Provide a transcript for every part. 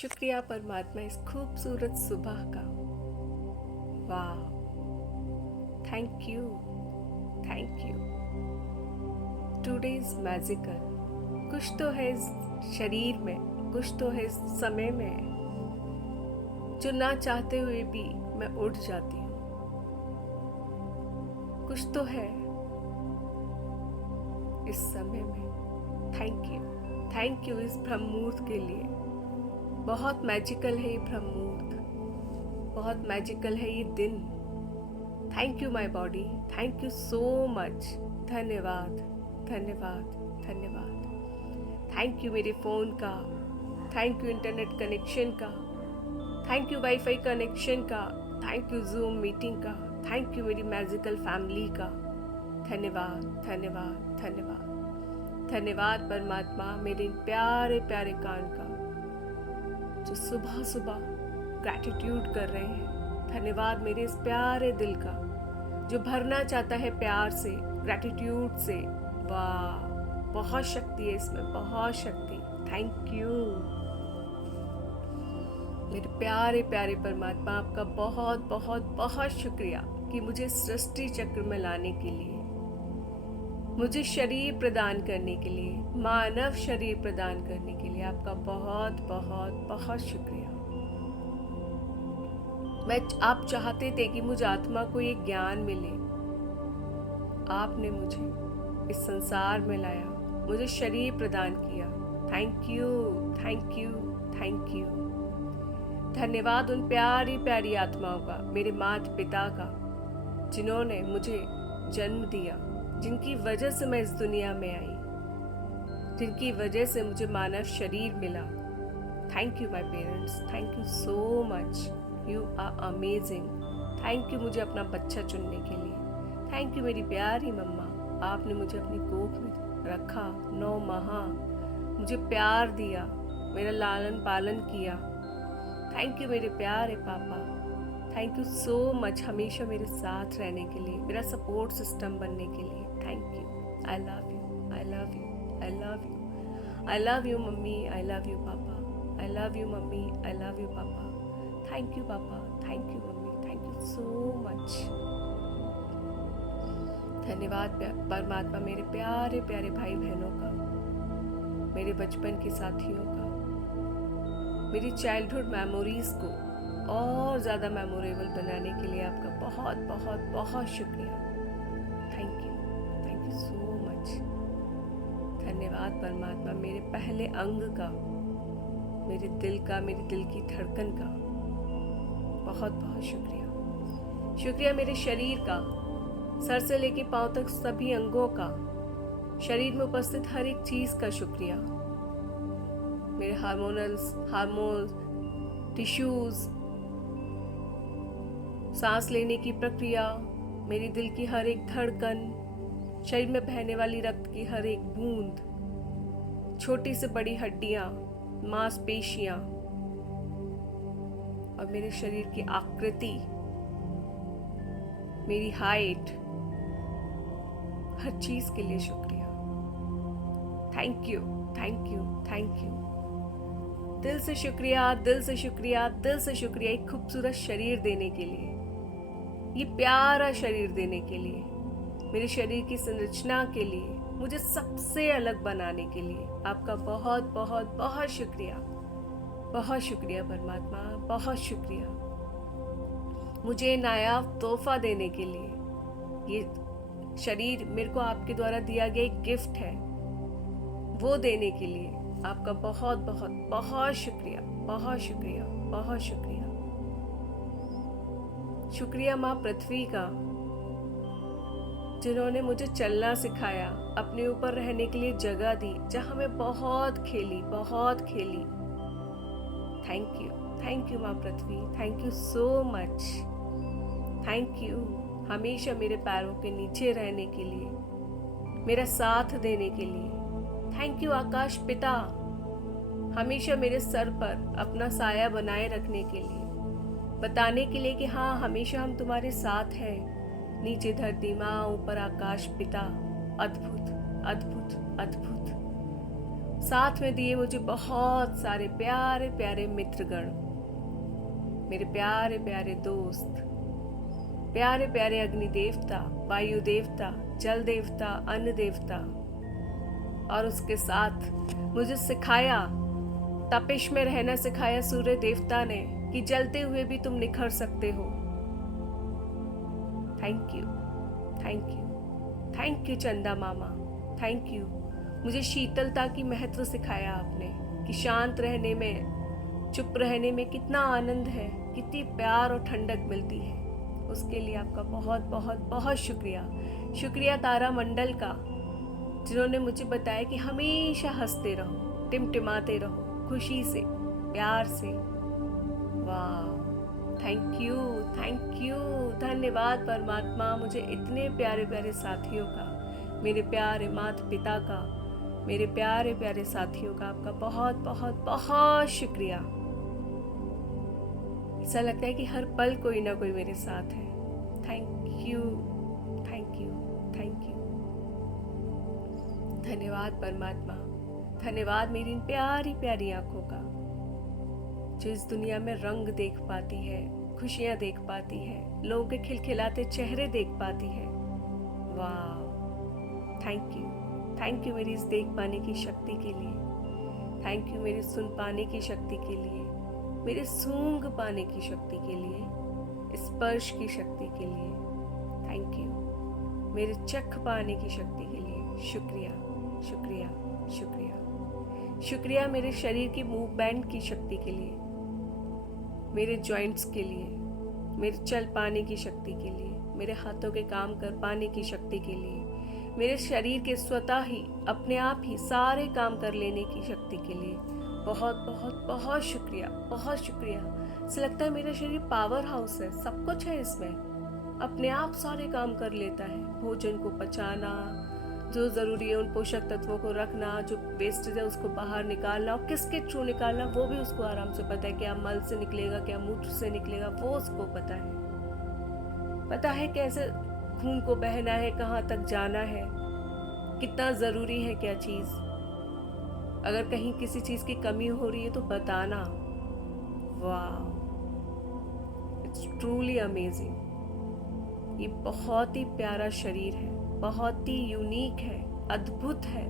शुक्रिया परमात्मा इस खूबसूरत सुबह का। वाह, thank you, thank you. Today is magical. कुछ तो है इस शरीर में, कुछ तो है इस समय में, जो ना चाहते हुए भी मैं उठ जाती हूँ। कुछ तो है इस समय में। थैंक यू इस ब्रह्म मुहूर्त के लिए। बहुत मैजिकल है ये ब्रह्म मुहूर्त, बहुत मैजिकल है ये दिन। Thank you my body, thank you so much. धन्यवाद, धन्यवाद, धन्यवाद। थैंक यू मेरे फ़ोन का, थैंक यू इंटरनेट कनेक्शन का, थैंक यू वाईफाई कनेक्शन का, थैंक यू जूम मीटिंग का, थैंक यू मेरी मैजिकल फैमिली का। धन्यवाद, धन्यवाद, धन्यवाद। धन्यवाद परमात्मा मेरे इन प्यारे प्यारे कान का, जो सुबह सुबह ग्रैटिट्यूड कर रहे हैं। धन्यवाद मेरे इस प्यारे दिल का, जो भरना चाहता है प्यार से, ग्रैटिट्यूड से। वाह, बहुत शक्ति है इसमें, बहुत शक्ति। थैंक यू मेरे प्यारे प्यारे परमात्मा, आपका बहुत बहुत बहुत शुक्रिया कि मुझे सृष्टि चक्र में लाने के लिए, मुझे शरीर प्रदान करने के लिए, मानव शरीर प्रदान करने के लिए आपका बहुत बहुत बहुत शुक्रिया। आप चाहते थे कि मुझे आत्मा को ये ज्ञान मिले। आपने मुझे इस संसार में लाया, मुझे शरीर प्रदान किया। Thank you, thank you, thank you. धन्यवाद उन प्यारी प्यारी आत्माओं का, मेरे माता पिता का, जिन्होंने मुझे जन्म दिया, जिनकी वजह से मैं इस दुनिया में आई, जिनकी वजह से मुझे मानव शरीर मिला। Thank you my parents, thank you so much, you are amazing. Thank you मुझे अपना बच्चा चुनने के लिए। थैंक यू मेरी प्यारी मम्मा, आपने मुझे अपनी गोद में रखा, 9 माह मुझे प्यार दिया, मेरा लालन पालन किया। थैंक यू मेरे प्यारे पापा, थैंक यू सो मच, हमेशा मेरे साथ रहने के लिए, मेरा सपोर्ट सिस्टम बनने के लिए। Thank you, I love you, I love you, I love you, I love you mummy, I love you papa, I love you mummy, I love you papa. Thank you papa, thank you mummy, thank you so much. धन्यवाद परमात्मा मेरे प्यारे प्यारे भाई बहनों का, मेरे बचपन के साथियों का, मेरी चाइल्डहुड मेमोरीज को और ज़्यादा मेमोरेबल बनाने के लिए आपका बहुत बहुत बहुत शुक्रिया। Thank you so much. धन्यवाद परमात्मा मेरे पहले अंग का, मेरे दिल का, मेरे दिल की धड़कन का बहुत बहुत शुक्रिया। शुक्रिया मेरे शरीर का, सर से लेके पांव तक सभी अंगों का, शरीर में उपस्थित हर एक चीज़ का शुक्रिया। मेरे हार्मोन्स, टिश्यूज, सांस लेने की प्रक्रिया, मेरी दिल की हर एक धड़कन, शरीर में बहने वाली रक्त की हर एक बूंद, छोटी से बड़ी हड्डियां, मांसपेशियां और मेरे शरीर की आकृति, मेरी हाइट, हर चीज के लिए शुक्रिया। Thank you, thank you, thank you. दिल से शुक्रिया, दिल से शुक्रिया, दिल से शुक्रिया एक खूबसूरत शरीर देने के लिए, ये प्यारा शरीर देने के लिए, मेरे शरीर की संरचना के लिए, मुझे सबसे अलग बनाने के लिए आपका बहुत बहुत बहुत शुक्रिया। बहुत शुक्रिया परमात्मा, बहुत शुक्रिया मुझे नायाब तोहफा देने के लिए। ये शरीर मेरे को आपके द्वारा दिया गया एक गिफ्ट है, वो देने के लिए आपका बहुत बहुत बहुत शुक्रिया, बहुत शुक्रिया, बहुत शुक्रिया। शुक्रिया माँ पृथ्वी का, जिन्होंने मुझे चलना सिखाया, अपने ऊपर रहने के लिए जगह दी, जहां मैं बहुत खेली, बहुत खेली। थैंक यू माँ पृथ्वी, thank you so much. Thank you हमेशा मेरे पैरों के नीचे रहने के लिए, मेरा साथ देने के लिए। थैंक यू आकाश पिता, हमेशा मेरे सर पर अपना साया बनाए रखने के लिए, बताने के लिए कि हाँ, हमेशा हम तुम्हारे साथ हैं। नीचे धरती माँ, ऊपर आकाश पिता। अद्भुत, अद्भुत, अद्भुत। साथ में दिए मुझे बहुत सारे प्यारे प्यारे मित्रगण, मेरे प्यारे प्यारे दोस्त, प्यारे प्यारे अग्नि देवता, वायु देवता, जल देवता, अन्न देवता, और उसके साथ मुझे सिखाया, तपिश में रहना सिखाया सूर्य देवता ने कि जलते हुए भी तुम निखर सकते हो। Thank you, thank you, thank you चंदा मामा, थैंक यू। मुझे शीतलता की महत्व सिखाया आपने कि शांत रहने में, चुप रहने में कितना आनंद है, कितनी प्यार और ठंडक मिलती है। उसके लिए आपका बहुत बहुत बहुत शुक्रिया। शुक्रिया तारा मंडल का, जिन्होंने मुझे बताया कि हमेशा हंसते रहो, टिमटिमाते रहो, खुशी से, प्यार से। वाह, थैंक यू, थैंक यू, धन्यवाद परमात्मा, मुझे इतने प्यारे प्यारे साथियों का, मेरे प्यारे माता पिता का, मेरे प्यारे प्यारे साथियों का आपका बहुत बहुत बहुत शुक्रिया। ऐसा लगता है कि हर पल कोई ना कोई मेरे साथ है। Thank you, thank you, thank you. धन्यवाद परमात्मा, धन्यवाद मेरी इन प्यारी प्यारी आंखों का, जो इस दुनिया में रंग देख पाती है, खुशियां देख पाती है, लोगों के खिलखिलाते चेहरे देख पाती है। वाह, थैंक यू, थैंक यू मेरी इस देख पाने की शक्ति के लिए, थैंक यू मेरी सुन पाने की शक्ति के लिए, मेरे सूंघ पाने की शक्ति के लिए, स्पर्श की शक्ति के लिए, थैंक यू मेरे चख पाने की शक्ति के लिए। शुक्रिया, शुक्रिया, शुक्रिया, शुक्रिया मेरे शरीर की मूवमेंट की शक्ति के लिए, मेरे जॉइंट्स के लिए, मेरे चल पाने की शक्ति के लिए, मेरे हाथों के काम कर पाने की शक्ति के लिए, मेरे शरीर के स्वतः ही अपने आप ही सारे काम कर लेने की शक्ति के लिए बहुत बहुत बहुत शुक्रिया, बहुत शुक्रिया। ऐसा लगता है मेरा शरीर पावर हाउस है, सब कुछ है इसमें, अपने आप सारे काम कर लेता है। भोजन को पचाना, जो ज़रूरी है उन पोषक तत्वों को रखना, जो वेस्टेज है उसको बाहर निकालना, और किसके थ्रू निकालना वो भी उसको आराम से पता है। क्या मल से निकलेगा, क्या मूत्र से निकलेगा, वो उसको पता है। पता है कैसे खून को बहना है, कहाँ तक जाना है, कितना ज़रूरी है क्या चीज़। अगर कहीं किसी चीज़ की कमी हो रही है तो बताना। वाह, इट्स ट्रूली अमेजिंग। ये बहुत ही प्यारा शरीर है, बहुत ही यूनिक है, अद्भुत है,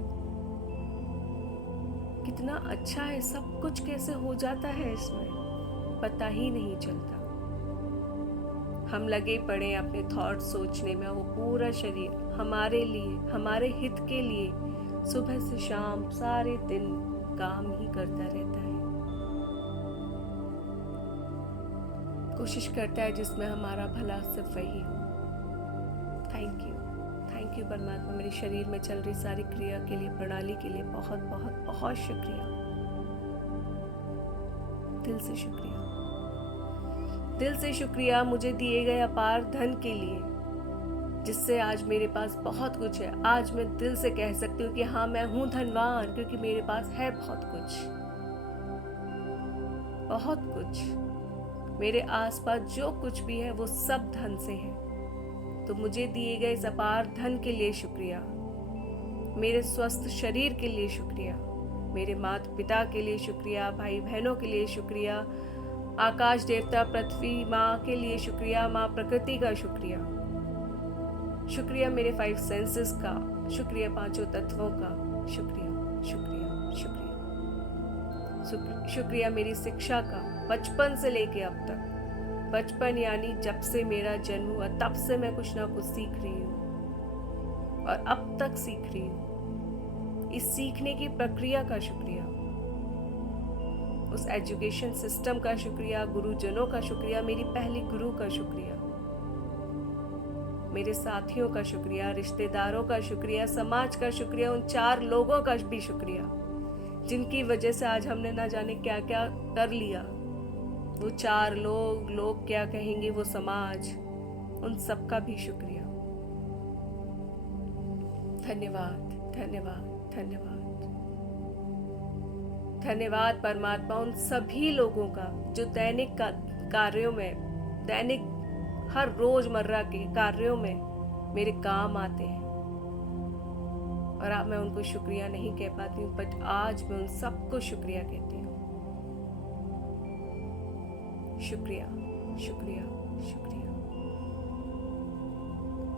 कितना अच्छा है, सब कुछ कैसे हो जाता है इसमें पता ही नहीं चलता। हम लगे पड़े अपने थॉट सोचने में, वो पूरा शरीर हमारे लिए, हमारे हित के लिए सुबह से शाम सारे दिन काम ही करता रहता है, कोशिश करता है जिसमें हमारा भला सिर्फ वही हो। थैंक यू, थैंक यू परमात्मा, मेरे शरीर में चल रही सारी क्रिया के लिए, प्रणाली के लिए बहुत बहुत बहुत शुक्रिया, दिल से शुक्रिया, दिल से शुक्रिया मुझे दिए गए अपार धन के लिए, जिससे आज मेरे पास बहुत कुछ है। आज मैं दिल से कह सकती हूँ कि हाँ, मैं हूँ धनवान, क्योंकि मेरे पास है बहुत कुछ, बहुत कुछ। मेरे आसपास जो कुछ भी है वो सब धन से है। तो मुझे दिए गए इस अपार धन के लिए शुक्रिया, मेरे स्वस्थ शरीर के लिए शुक्रिया, मेरे माता पिता के लिए शुक्रिया, भाई बहनों के लिए शुक्रिया, आकाश देवता पृथ्वी माँ के लिए शुक्रिया, माँ प्रकृति का शुक्रिया, शुक्रिया मेरे 5 सेंसेस का, शुक्रिया 5 तत्वों का, शुक्रिया, शुक्रिया, शुक्रिया, शुक्रिया मेरी शिक्षा का, बचपन से लेके अब तक। बचपन यानी जब से मेरा जन्म हुआ तब से मैं कुछ ना कुछ सीख रही हूँ, और अब तक सीख रही हूँ। इस सीखने की प्रक्रिया का शुक्रिया, उस एजुकेशन सिस्टम का शुक्रिया, गुरुजनों का शुक्रिया, मेरी पहली गुरु का शुक्रिया, मेरे साथियों का शुक्रिया, रिश्तेदारों का शुक्रिया, समाज का शुक्रिया, उन 4 लोगों का भी शुक्रिया जिनकी वजह से आज हमने ना जाने क्या क्या कर लिया। वो 4 लोग क्या कहेंगे, वो समाज, उन सब का भी शुक्रिया। धन्यवाद, धन्यवाद, धन्यवाद, धन्यवाद परमात्मा उन सभी लोगों का जो दैनिक कार्यों में, दैनिक हर रोजमर्रा के कार्यों में मेरे काम आते हैं। और अब मैं उनको शुक्रिया नहीं कह पाती हूँ, बट आज मैं उन सबको शुक्रिया कहती हूँ। शुक्रिया, शुक्रिया, शुक्रिया।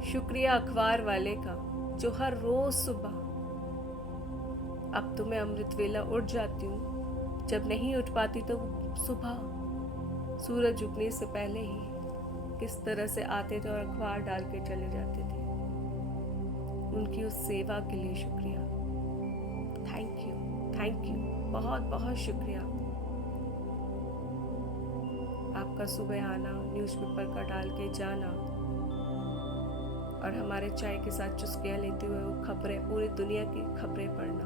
शुक्रिया अखबार वाले का, जो हर रोज सुबह, अब तो मैं अमृत वेला उठ जाती हूँ, जब नहीं उठ पाती तो सुबह सूरज उगने से पहले ही किस तरह से आते थे और अखबार डाल के चले जाते थे। उनकी उस सेवा के लिए शुक्रिया। थैंक यू, थैंक यू, बहुत बहुत शुक्रिया। आपका सुबह आना, न्यूज़पेपर का डाल के जाना और हमारे चाय के साथ चुस्कियाँ लेते हुए वो खबरें, पूरी दुनिया की खबरें पढ़ना,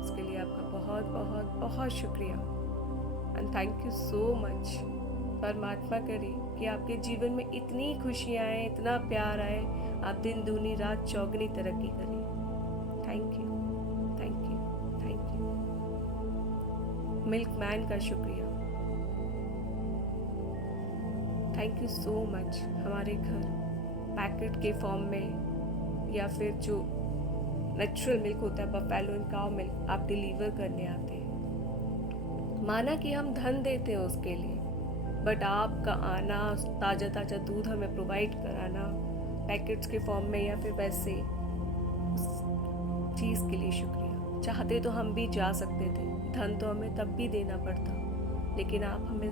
उसके लिए आपका बहुत बहुत बहुत शुक्रिया। And thank you so much. परमात्मा करे कि आपके जीवन में इतनी खुशियाँ आए, इतना प्यार आए, आप दिन दूनी रात चौगनी तरक्की करें। Thank you, thank you, thank you. Milkman का शुक्रिया। Thank you so much. हमारे घर पैकेट के फॉर्म में या फिर जो नेचुरल मिल्क होता है, बफेलो एंड काउ मिल्क, आप डिलीवर करने आते हैं। माना कि हम धन देते हैं उसके लिए, बट आपका आना, ताज़ा ताज़ा दूध हमें प्रोवाइड कराना पैकेट्स के फॉर्म में या फिर वैसे, उस चीज़ के लिए शुक्रिया। चाहते तो हम भी जा सकते थे, धन तो हमें तब भी देना पड़ता, लेकिन आप हमें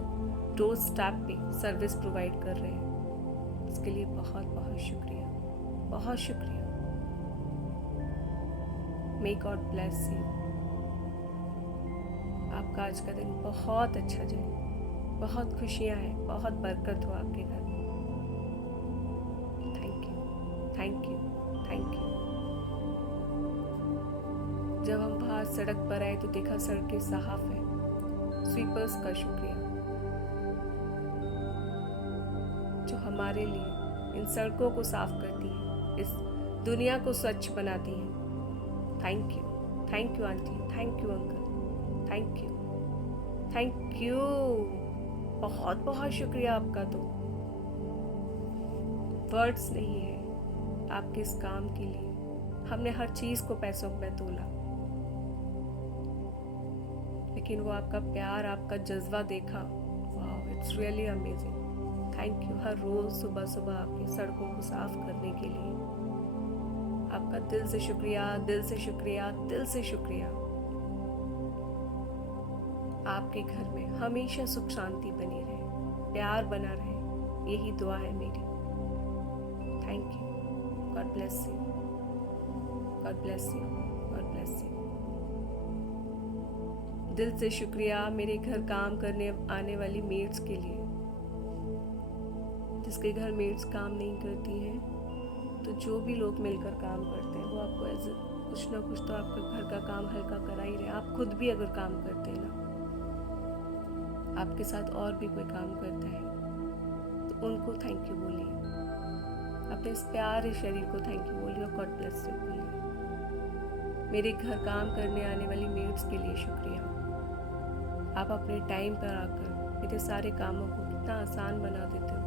डोर स्टेप पे सर्विस प्रोवाइड कर रहे हैं, इसके लिए बहुत बहुत शुक्रिया, बहुत शुक्रिया। May God bless you. आपका आज का दिन बहुत अच्छा जाए, बहुत खुशियाँ हैं, बहुत बरकत हो आपके घर में। Thank you, thank you, thank you. जब हम बाहर सड़क पर आए तो देखा सड़कें साफ है, स्वीपर्स का शुक्रिया, जो हमारे लिए इन सड़कों को साफ करती है, इस दुनिया को स्वच्छ बनाती है। Thank you, thank you aunty, thank you uncle, thank you, thank you, बहुत बहुत शुक्रिया आपका। तो वर्ड्स नहीं है आपके इस काम के लिए। हमने हर चीज को पैसों में तोला, लेकिन वो आपका प्यार, आपका जज्बा देखा, वाह, it's really amazing. Thank you. हर रोज सुबह सुबह आपकी सड़कों को साफ करने के लिए आपका दिल से शुक्रिया, दिल से शुक्रिया, दिल से शुक्रिया। आपके घर में हमेशा सुख शांति बनी रहे, प्यार बना रहे, यही दुआ है मेरी। Thank you. God bless you, god bless you, god bless you. दिल से शुक्रिया मेरे घर काम करने आने वाली मेड्स के लिए। जिसके घर मेड्स काम नहीं करती हैं, तो जो भी लोग मिलकर काम करते हैं वो आपको एज कुछ ना कुछ तो आपका घर का काम हल्का करा ही रहे। आप खुद भी अगर काम करते हैं ना, आपके साथ और भी कोई काम करता है, तो उनको थैंक यू बोलिए, अपने इस प्यारे शरीर को थैंक यू बोलिए और गॉड ब्लेस यू बोलिए। मेरे घर काम करने आने वाली मेड्स के लिए शुक्रिया। आप अपने टाइम पर आकर मेरे सारे कामों को कितना आसान बना देते हो,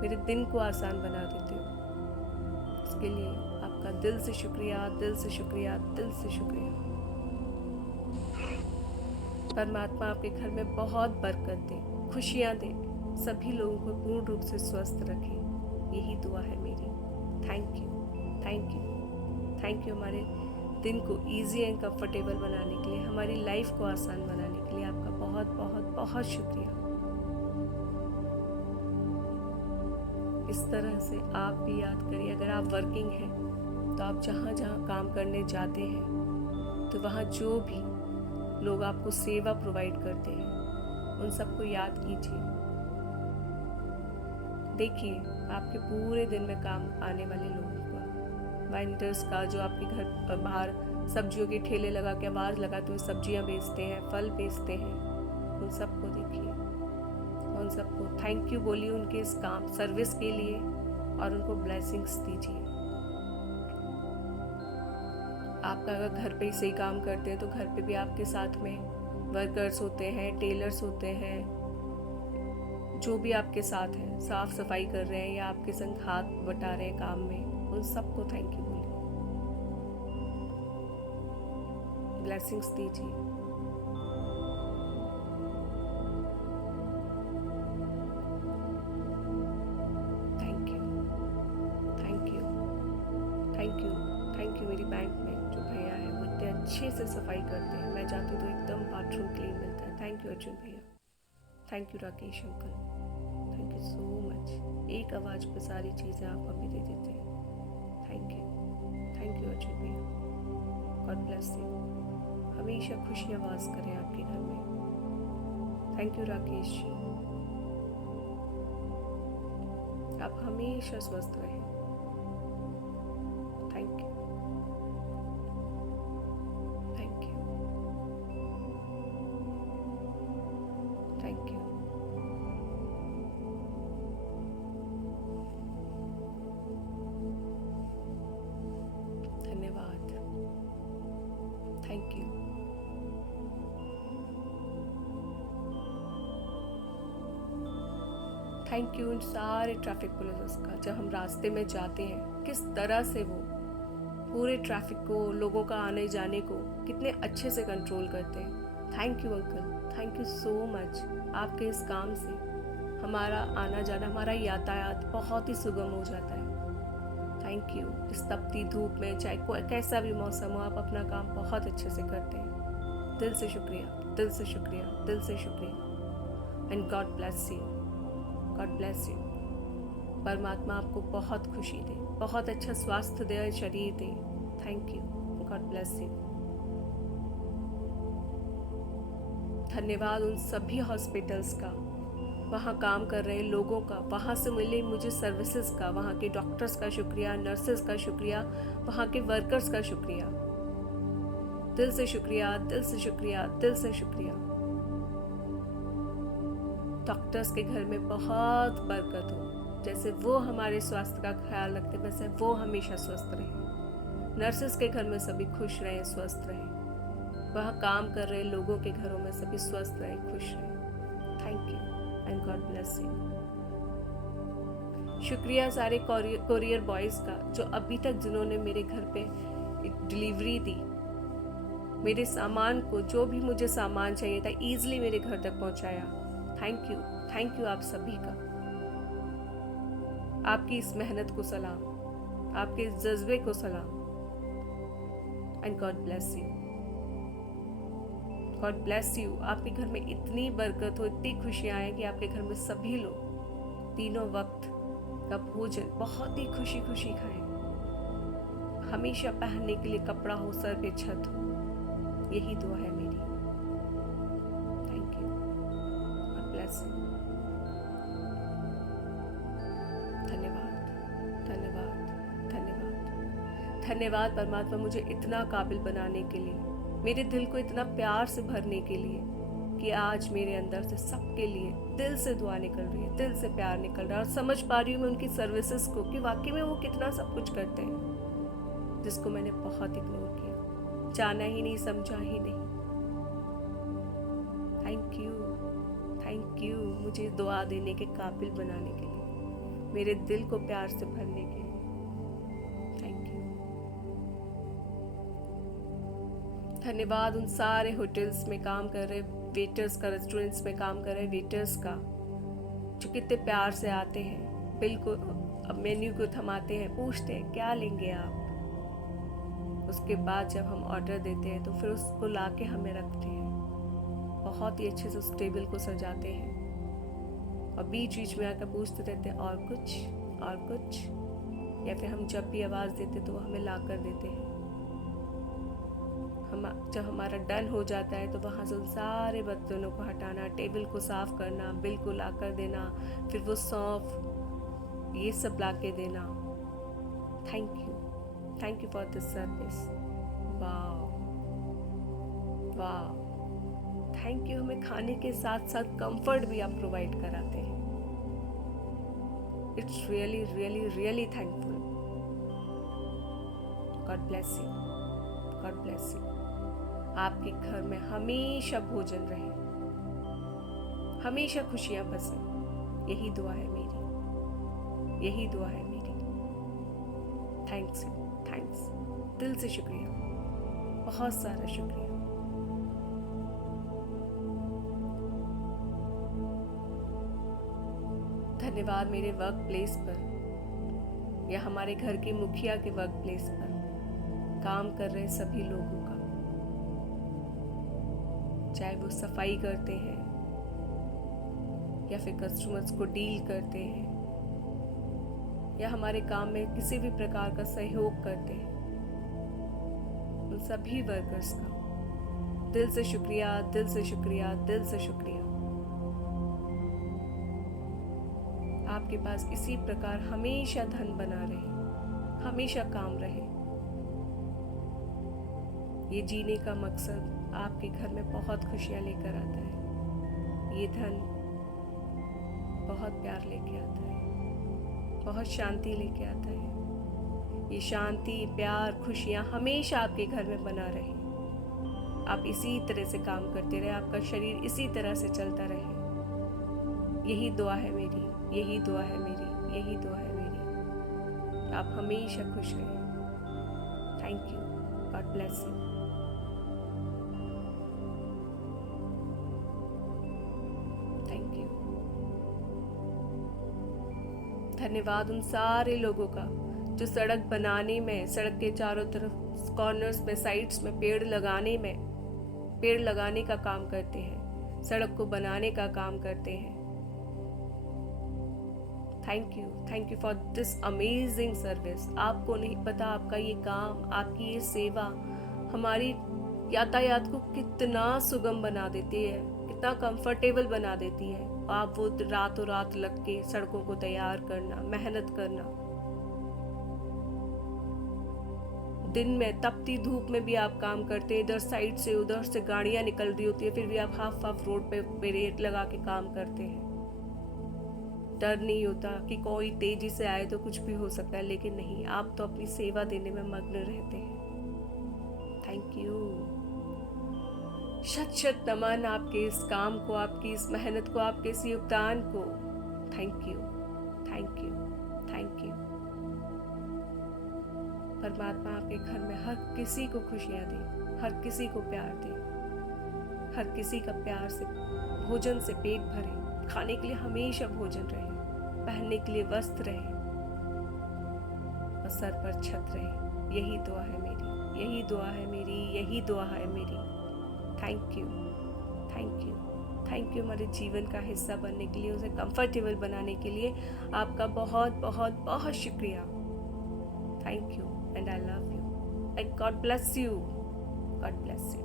मेरे दिन को आसान बना देते हो। इसके लिए आपका दिल से शुक्रिया, दिल से शुक्रिया, दिल से शुक्रिया। परमात्मा आपके घर में बहुत बरकत दे, खुशियाँ दे, सभी लोगों को पूर्ण रूप से स्वस्थ रखे, यही दुआ है मेरी। Thank you, thank you, thank you. हमारे दिन को इजी एंड कंफर्टेबल बनाने के लिए, हमारी लाइफ को आसान बनाने के लिए आपका बहुत बहुत बहुत शुक्रिया। इस तरह से आप भी याद करिए, अगर आप वर्किंग हैं तो आप जहाँ जहाँ काम करने जाते हैं तो वहाँ जो भी लोग आपको सेवा प्रोवाइड करते हैं उन सबको याद कीजिए। देखिए आपके पूरे दिन में काम आने वाले लोगों का, वेंडर्स का, जो आपके घर बाहर सब्जियों के ठेले लगा के आवाज़ लगाते हुए सब्जियां बेचते हैं, फल बेचते हैं, उन सबको देखिए, उन सबको थैंक यू बोलिए उनके इस काम सर्विस के लिए और उनको ब्लेसिंग्स दीजिए। आपका अगर घर पे ही सही काम करते हैं तो घर पे भी आपके साथ में वर्कर्स होते हैं, टेलर्स होते हैं, जो भी आपके साथ हैं, साफ सफाई कर रहे हैं या आपके संग हाथ बटा रहे हैं काम में, उन सबको थैंक यू बोलिए। ब्लेसिंग्स दीजिए। Thank you, thank you, thank you, thank you. मेरी बैंक में जो भैया है वो इतने अच्छे से सफाई करते हैं, मैं जाती तो एकदम बाथरूम क्लीन मिलता है। थैंक यू अर्जुन भैया, thank you Rakesh uncle, thank you so much. एक आवाज़ पे सारी चीज़ें आप अभी दे देते हैं। थैंक यू अर्जुन भैया, गॉड ब्लेस यू। हमेशा खुशियाँ वास करें आपके घर में। थैंक यू राकेश जी, आप हमेशा स्वस्थ रहें। Thank you, thank you, thank you. धन्यवाद, थैंक यू। थैंक यू उन सारे ट्रैफिक पुलिस का। जब हम रास्ते में जाते हैं किस तरह से वो पूरे ट्रैफिक को, लोगों का आने जाने को कितने अच्छे से कंट्रोल करते हैं। Thank you uncle, thank you so much. आपके इस काम से हमारा आना जाना, हमारा यातायात बहुत ही सुगम हो जाता है। Thank you. इस तपती धूप में चाहे कोई कैसा भी मौसम हो, आप अपना काम बहुत अच्छे से करते हैं। दिल से शुक्रिया, दिल से शुक्रिया, दिल से शुक्रिया। And God bless you, god bless you. परमात्मा आपको बहुत खुशी दे, बहुत अच्छा स्वास्थ्य दे, शरीर दे। Thank you, god bless you. धन्यवाद उन सभी हॉस्पिटल्स का, वहाँ काम कर रहे लोगों का, वहाँ से मिले मुझे सर्विसेज का, वहाँ के डॉक्टर्स का शुक्रिया, नर्सेस का शुक्रिया, वहाँ के वर्कर्स का शुक्रिया। दिल से शुक्रिया, दिल से शुक्रिया, दिल से शुक्रिया। डॉक्टर्स के घर में बहुत बरकत हो। जैसे वो हमारे स्वास्थ्य का ख्याल रखते, वैसे वो हमेशा स्वस्थ रहें। नर्सेस के घर में सभी खुश रहें, स्वस्थ रहें। वहाँ काम कर रहे लोगों के घरों में सभी स्वस्थ रहें, खुश रहें। Thank you and God bless you. शुक्रिया सारे कोरियर बॉयज़ का, जो अभी तक जिन्होंने मेरे घर पे डिलीवरी दी, मेरे सामान को, जो भी मुझे सामान चाहिए था, ईजिली मेरे घर तक पहुँचाया। थैंक यू आप सभी का। आपकी इस मेहनत को सलाम, आपके इस जज्बे को सलाम। And God bless you, god bless you. आपके घर में इतनी बरकत हो, इतनी खुशियाँ आए कि आपके घर में सभी लोग तीनों वक्त का भोजन बहुत ही खुशी खुशी खाएं। हमेशा पहनने के लिए कपड़ा हो, सर पे छत हो, यही दुआ है मेरी। Thank you, god bless you. धन्यवाद, धन्यवाद, धन्यवाद, धन्यवाद परमात्मा, मुझे इतना काबिल बनाने के लिए, मेरे दिल को इतना प्यार से भरने के लिए कि आज मेरे अंदर से सबके लिए दिल से दुआ निकल रही है, दिल से प्यार निकल रहा है। और समझ पा रही हूँ मैं उनकी सर्विसेज को कि वाकई में वो कितना सब कुछ करते हैं, जिसको मैंने बहुत इग्नोर किया, जाना ही नहीं, समझा ही नहीं। थैंक यू, थैंक यू मुझे दुआ देने के काबिल बनाने के लिए, मेरे दिल को प्यार से भरने के लिए। Thank you. धन्यवाद उन सारे होटल्स में काम कर रहे वेटर्स का, रेस्टोरेंट्स में काम कर रहे वेटर्स का, जो कितने प्यार से आते हैं, बिल को, मेन्यू को थमाते हैं, पूछते हैं क्या लेंगे आप। उसके बाद जब हम ऑर्डर देते हैं तो फिर उसको ला के हमें रखते हैं, बहुत ही अच्छे से उस टेबल को सजाते हैं। और बीच बीच में आकर पूछते रहते हैं और कुछ, और कुछ, या फिर हम जब भी आवाज़ देते तो वो हमें ला कर देते हैं। जब हमारा डन हो जाता है तो वहाँ से उन सारे बर्तनों को हटाना, टेबल को साफ करना, बिल को ला कर देना, फिर वो सौंफ ये सब ला के देना। Thank you for this service. वाह वाह, थैंक यू। हमें खाने के साथ साथ कंफर्ट भी आप प्रोवाइड कराते हैं। It's really really really thankful. God bless you, god bless you. आपके घर में हमेशा भोजन रहे, हमेशा खुशियां बसें, यही दुआ है मेरी, यही दुआ है मेरी। थैंक्स, दिल से शुक्रिया, बहुत सारा शुक्रिया। धन्यवाद मेरे वर्क प्लेस पर या हमारे घर के मुखिया के वर्क प्लेस पर काम कर रहे सभी लोगों का, चाहे वो सफाई करते हैं या फिर कस्टमर्स को डील करते हैं या हमारे काम में किसी भी प्रकार का सहयोग करते हैं, उन सभी वर्कर्स का दिल से शुक्रिया, दिल से शुक्रिया, दिल से शुक्रिया। आपके पास इसी प्रकार हमेशा धन बना रहे, हमेशा काम रहे। ये जीने का मकसद आपके घर में बहुत खुशियां लेकर आता है। ये धन बहुत प्यार लेके आता है, बहुत शांति लेके आता है। ये शांति, प्यार, खुशियां हमेशा आपके घर में बना रहे। आप इसी तरह से काम करते रहे, आपका शरीर इसी तरह से चलता रहे। यही दुआ है मेरी, यही दुआ है मेरी, यही दुआ है मेरी। आप हमेशा खुश रहें। Thank you, god bless you. Thank you. धन्यवाद उन सारे लोगों का जो सड़क बनाने में, सड़क के चारों तरफ कॉर्नर्स में, साइड्स में पेड़ लगाने का काम करते हैं, सड़क को बनाने का काम करते हैं। Thank you for this amazing service. आपको नहीं पता आपका ये काम, आपकी ये सेवा हमारी यातायात को कितना सुगम बना देती है, कितना कंफर्टेबल बना देती है। आप वो रातों रात लग के सड़कों को तैयार करना, मेहनत करना, दिन में तपती धूप में भी आप काम करते हैं। इधर साइड से उधर से गाड़ियां निकल रही होती है, फिर भी आप हाफ रोड पे बैरियर लगा के काम करते हैं। डर नहीं होता कि कोई तेजी से आए तो कुछ भी हो सकता है, लेकिन नहीं, आप तो अपनी सेवा देने में मग्न रहते हैं। थैंक यू, शत शत नमन आपके इस काम को, आपकी इस मेहनत को, आपके इस योगदान को। Thank you, thank you, thank you. परमात्मा आपके घर में हर किसी को खुशियां दे, हर किसी को प्यार दे, हर किसी का प्यार से, भोजन से पेट भरे, खाने के लिए हमेशा भोजन रहे, पहनने के लिए वस्त्र रहे और सर पर छत रहे। यही दुआ है मेरी, यही दुआ है मेरी, यही दुआ है मेरी। Thank you, thank you, thank you हमारे जीवन का हिस्सा बनने के लिए, उसे कंफर्टेबल बनाने के लिए आपका बहुत बहुत बहुत शुक्रिया। Thank you and I love you and God bless you, god bless you.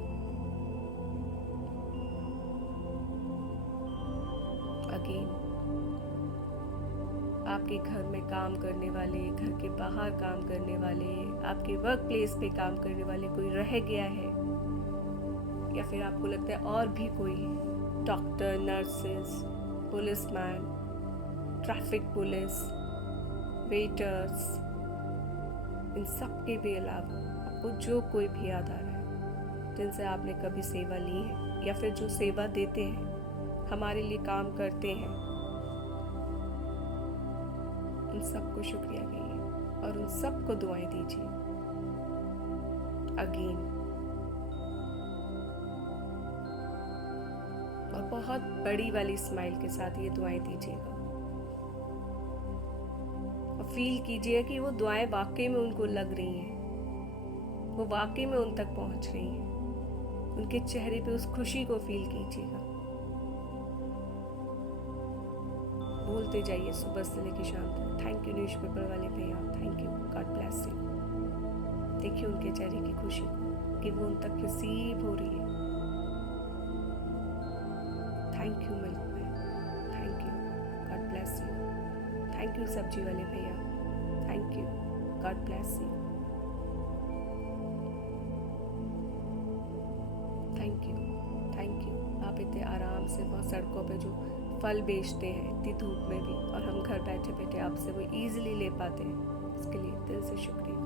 Again, आपके घर में काम करने वाले, घर के बाहर काम करने वाले, आपके वर्क प्लेस पे काम करने वाले कोई रह गया है या फिर आपको लगता है और भी कोई, doctor, nurses, policeman, traffic police, waiters, इन सब के भी अलावा आपको जो कोई भी याद आ रहा है जिनसे आपने कभी सेवा ली है या फिर जो सेवा देते हैं, हमारे लिए काम करते हैं, उन सबको शुक्रिया कहिए और उन सबको दुआएं दीजिए। अगेन, और बहुत बड़ी वाली स्माइल के साथ ये दुआएं दीजिएगा और फील कीजिए कि वो दुआएं वाकई में उनको लग रही हैं, वो वाकई में उन तक पहुंच रही हैं। उनके चेहरे पे उस खुशी को फील कीजिएगा। बोलते जाइए सुबह से लेकर शाम तक, थैंक यू न्यूज़पेपर वाले भैया, thank you, god bless you. देखिए उनके चेहरे की खुशी को कि वो उन तक रिसीव हो रही है। Thank you milk man, thank you, god bless you. Thank you सब्जी वाले भैया, thank you, god bless you. Thank you, thank you. आप इतने आराम से बहुत सड़कों पे जो फल बेचते हैं इतनी धूप में भी, और हम घर बैठे बैठे आपसे वो इजीली ले पाते हैं, इसके लिए दिल से शुक्रिया।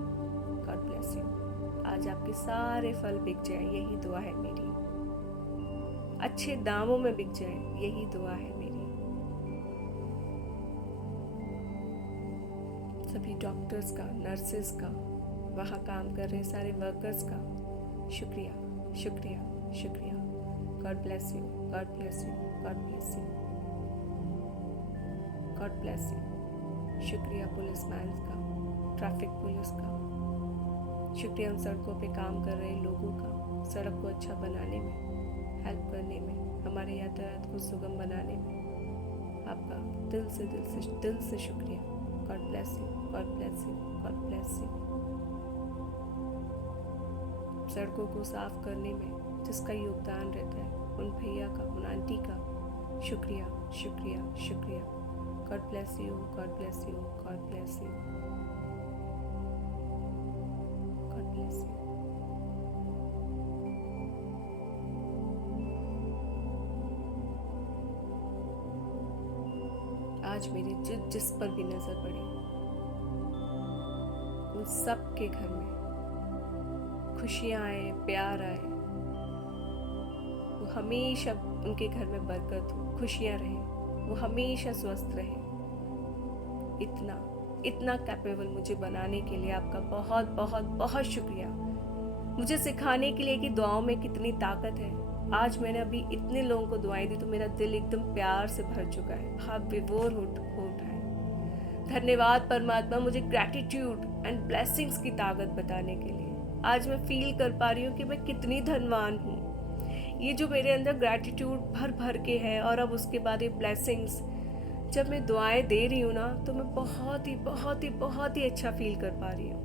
God bless you. आज आपके सारे फल बिक जाए, यही दुआ है मेरी। अच्छे दामों में बिक जाए, यही दुआ है मेरी। सभी डॉक्टर्स का, नर्सेस का, वहाँ काम कर रहे सारे वर्कर्स का शुक्रिया, शुक्रिया, शुक्रिया। God bless you, god bless you, god bless you, god bless you. शुक्रिया पुलिसमैन का, ट्रैफिक पुलिस का, शुक्रिया उन सड़कों पे काम कर रहे लोगों का, सड़क को अच्छा बनाने में, हेल्प करने में, हमारे यातायात को सुगम बनाने में आपका दिल से शुक्रिया। God bless you, god bless you, god bless you. सड़कों को साफ करने में जिसका योगदान रहता है उन भैया का, उन आंटी का शुक्रिया शुक्रिया शुक्रिया। God bless you, god bless you, god bless you, god bless you. आज मेरी जिस पर भी नजर पड़ी उन सब के घर में खुशियां आए, प्यार आए, वो हमेशा उनके घर में बरकत हो, खुशियां रहे, वो हमेशा स्वस्थ रहे। इतना कैपेबल मुझे बनाने के लिए आपका बहुत बहुत बहुत शुक्रिया। मुझे सिखाने के लिए कि दुआओं में कितनी ताकत है। आज मैंने अभी इतने लोगों को दुआएं दी तो मेरा दिल एकदम प्यार से भर चुका है, भाव विभोर हो उठा है। धन्यवाद परमात्मा, मुझे ग्रैटिट्यूड एंड ब्लेसिंग्स की ताकत बताने के लिए। आज मैं फील कर पा रही हूँ कि मैं कितनी धनवान हूँ। ये जो मेरे अंदर ग्रैटिट्यूड भर भर के है और अब उसके बाद ये ब्लेसिंग्स, जब मैं दुआएं दे रही हूँ ना तो मैं बहुत ही अच्छा फील कर पा रही हूँ।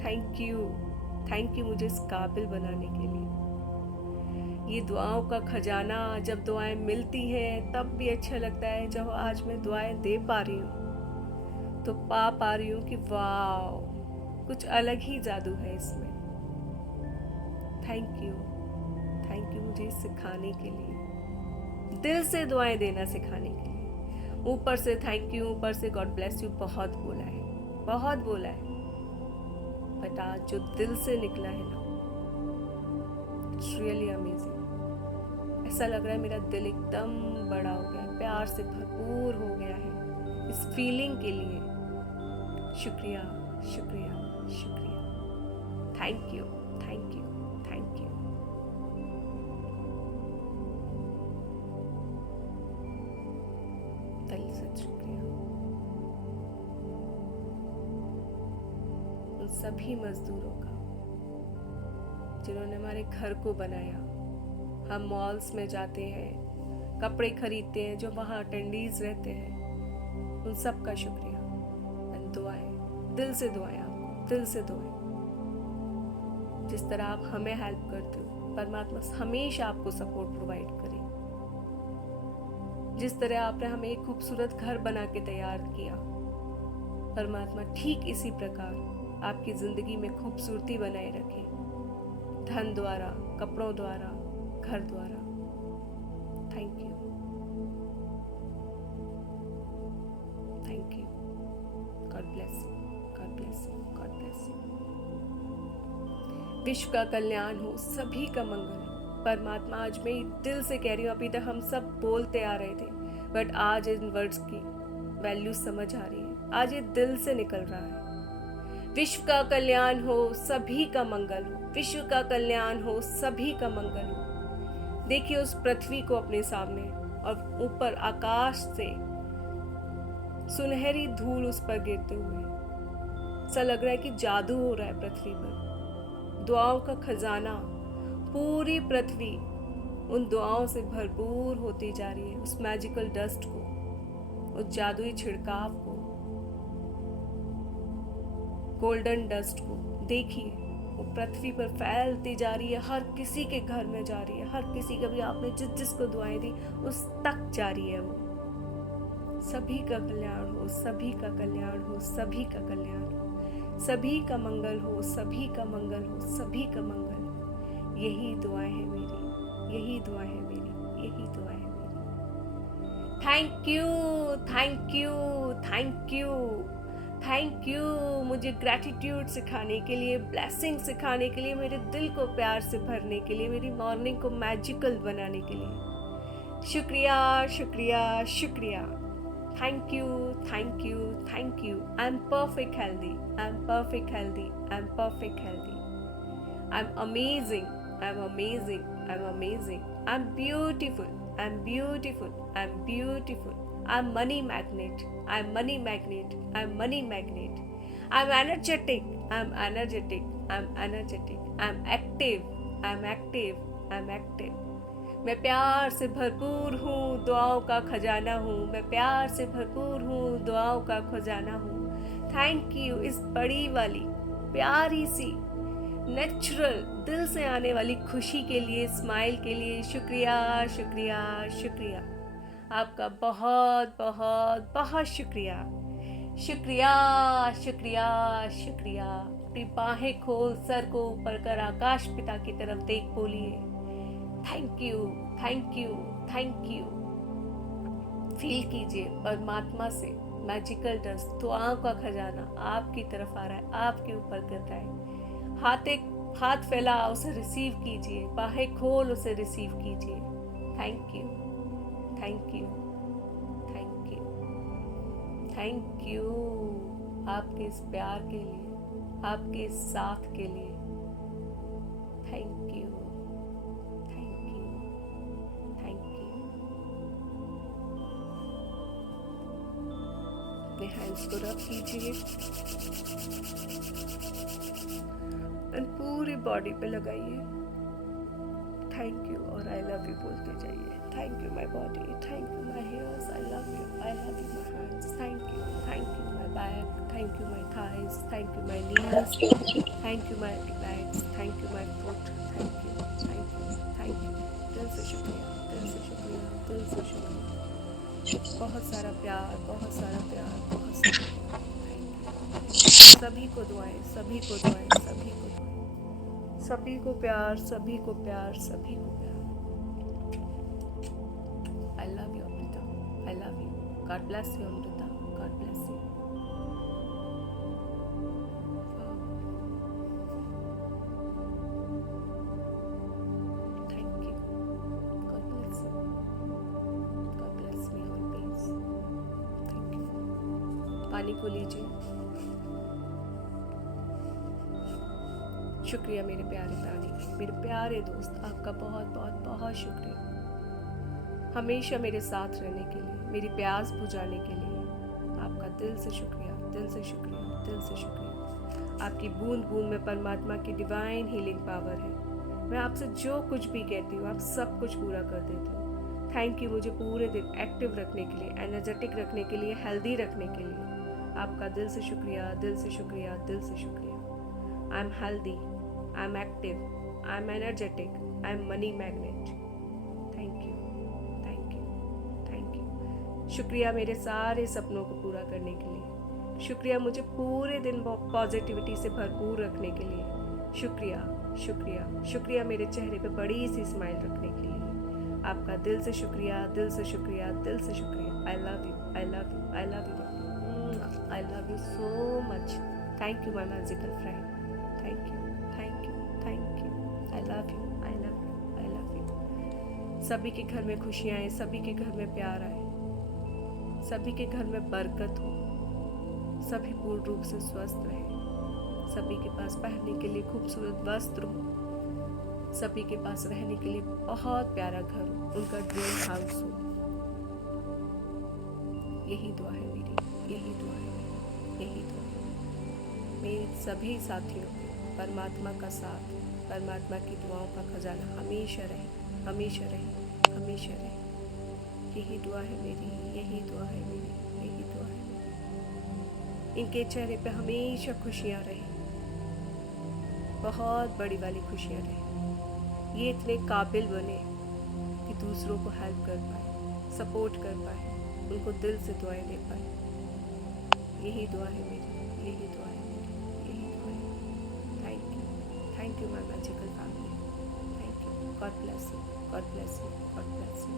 थैंक यू मुझे इस काबिल बनाने के लिए। ये दुआओं का खजाना, जब दुआएं मिलती हैं तब भी अच्छा लगता है। जब आज मैं दुआएं दे पा रही हूँ तो पा रही हूँ कि वाह, कुछ अलग ही जादू है इसमें। थैंक यू मुझे सिखाने के लिए, दिल से दुआएं देना सिखाने के लिए। ऊपर से थैंक यू, ऊपर से गॉड ब्लेस यू बहुत बोला है, बट आज जो दिल से निकला है ना, इट्स रियली अमेजिंग। ऐसा लग रहा है मेरा दिल एकदम बड़ा हो गया है, प्यार से भरपूर हो गया है। इस फीलिंग के लिए शुक्रिया शुक्रिया शुक्रिया। Thank you. दिल से शुक्रिया उन सभी मजदूरों का जिन्होंने हमारे घर को बनाया। हम मॉल्स में जाते हैं, कपड़े खरीदते हैं, जो वहाँ अटेंडीज रहते हैं, उन सब का शुक्रिया। दुआएं, दिल से दुआएं आपको, दिल से दुआएं। जिस तरह आप हमें हेल्प करते हो, परमात्मा हमेशा आपको सपोर्ट प्रोवाइड करे। जिस तरह आपने हमें एक खूबसूरत घर बना के तैयार किया, परमात्मा ठीक इसी प्रकार आपकी जिंदगी में खूबसूरती बनाए रखे, धन द्वारा, कपड़ों द्वारा, घर द्वारा। Thank you. God bless you, god bless you, god bless you. विश्व का कल्याण हो, सभी का मंगल हो। परमात्मा, आज मैं दिल से कह रही हूँ, अभी तक हम सब बोलते आ रहे थे, बट आज इन वर्ड्स की वैल्यू समझ आ रही है। आज ये दिल से निकल रहा है। विश्व का कल्याण हो, सभी का मंगल हो। विश्व का कल्याण हो, सभी का मंगल हो। देखिए उस पृथ्वी को अपने सामने, और ऊपर आकाश से सुनहरी धूल उस पर गिरते हुए ऐसा लग रहा है कि जादू हो रहा है पृथ्वी पर। दुआओं का खजाना, पूरी पृथ्वी उन दुआओं से भरपूर होती जा रही है। उस मैजिकल डस्ट को, उस जादुई छिड़काव को, गोल्डन डस्ट को देखिए, वो पृथ्वी पर फैलती जा रही है, हर किसी के घर में जा रही है, हर किसी का भी आपने जिसको दुआएं दी उस तक जा रही है वो। सभी का कल्याण हो, सभी का कल्याण हो, सभी का कल्याण हो, सभी का मंगल हो, सभी का मंगल हो, सभी का मंगल हो। यही दुआएं है मेरी, यही दुआएं है मेरी, यही दुआएं है मेरी। Thank you, thank you, thank you, thank you मुझे ग्रैटिट्यूड सिखाने के लिए, ब्लेसिंग सिखाने के लिए, मेरे दिल को प्यार से भरने के लिए, मेरी मॉर्निंग को मैजिकल बनाने के लिए। शुक्रिया, शुक्रिया, शुक्रिया। Thank you, thank you, thank you. I'm perfect healthy. I'm perfect healthy. I'm perfect healthy. I'm amazing. I'm amazing. I'm amazing. I'm beautiful. I'm beautiful. I'm beautiful. I'm money magnet. I'm money magnet. I'm money magnet. I'm energetic. I'm energetic. I'm energetic. I'm active. I'm active. I'm active. मैं प्यार से भरपूर हूँ, दुआओं का खजाना हूँ. मैं प्यार से भरपूर हूँ, दुआओं का खजाना हूँ. थैंक यू इस बड़ी वाली प्यारी सी नेचुरल दिल से आने वाली खुशी के लिए, स्माइल के लिए. शुक्रिया शुक्रिया शुक्रिया. आपका बहुत बहुत बहुत शुक्रिया. शुक्रिया शुक्रिया शुक्रिया. अपनी बाहें खोल, सर को ऊपर कर आकाश पिता की तरफ देख बोलिए, thank you thank you thank you. Feel कीजिए परमात्मा से मैजिकल डस्ट, दुआओं का खजाना आपकी तरफ आ रहा है, आपके ऊपर गिर रहा है. हाथ फैला, उसे रिसीव कीजिए. बाहें खोल, उसे रिसीव कीजिए. Thank you thank you thank you thank you. आपके इस प्यार के लिए, आपके इस साथ के लिए thank you thank you thank you. अपने हैंड्स को रब कीजिए और पूरी बॉडी पे लगाइए. थैंक यू और आई लव यू बोलते जाइए. Thank you my body, thank you my hairs, I love you my hands, thank you my back, thank you my thighs, thank you my knees, thank you my legs, thank you my foot. Thank you thank you thank you. दिल से शुक्रिया, दिल से शुक्रिया, दिल से शुक्रिया. बहुत सारा प्यार, बहुत सारा प्यार, बहुत सारा प्यार. Thank you. सभी को दुआएं, सभी को दुआएं, सभी को दुआएं, सभी को प्यार, सभी को प्यार, सभी को प्यार. I love you, Amrita. I love you. God bless you, Amrita. God bless you. Thank you. God bless you. God bless me always. Thank you. पानी को लीजिए. शुक्रिया मेरे प्यारे प्राणी, मेरे प्यारे दोस्त. आपका बहुत बहुत बहुत शुक्रिया हमेशा मेरे साथ रहने के लिए, मेरी प्यास बुझाने के लिए. आपका दिल से शुक्रिया, दिल से शुक्रिया, दिल से शुक्रिया. आपकी बूंद बूंद में परमात्मा की डिवाइन हीलिंग पावर है. मैं आपसे जो कुछ भी कहती हूँ, आप सब कुछ पूरा कर देती हूँ. थैंक यू मुझे पूरे दिन एक्टिव रखने के लिए, एनर्जेटिक रखने के लिए, हेल्दी रखने के लिए. आपका दिल से शुक्रिया, दिल से शुक्रिया, दिल से शुक्रिया. I am healthy, I am active, I am energetic, I am money magnet. Thank you thank you thank you. शुक्रिया मेरे सारे सपनों को पूरा करने के लिए. शुक्रिया मुझे पूरे दिन पॉजिटिविटी से भरपूर रखने के लिए. शुक्रिया शुक्रिया शुक्रिया मेरे चेहरे पे बड़ी सी स्माइल रखने के लिए. आपका दिल से शुक्रिया, दिल से शुक्रिया, दिल से शुक्रिया. आई love you I love you I love you I love you so much. Thank you my magical friend. Thank you thank you thank you. I love you I love you I love you. सभी के घर में खुशियाँ आए, सभी के घर में प्यार आए, सभी के घर में बरकत हो, सभी पूर्ण रूप से स्वस्थ रहे, सभी के पास पहनने के लिए खूबसूरत वस्त्र हो, सभी के पास रहने के लिए बहुत प्यारा घर हो, उनका ड्रीम हाउस हो. यही दुआ है मेरी, यही दुआ है मेरी, यही दुआ है. मेरे सभी साथियों को परमात्मा का साथ, परमात्मा की दुआओं का खजाना हमेशा रहे, हमेशा रहे, हमेशा रहे. यही दुआ है मेरी, यही दुआ है मेरी, यही दुआ है मेरी. इनके चेहरे पे हमेशा खुशियाँ रहे, बहुत बड़ी वाली खुशियाँ रहे. ये इतने काबिल बने कि दूसरों को हेल्प कर पाए, सपोर्ट कर पाए, उनको दिल से दुआएं दे पाए. यही दुआ है मेरी, यही दुआ है मेरी, यही दुआ है. Thank you my magical family. Thank you. God bless you, god bless you, god bless you.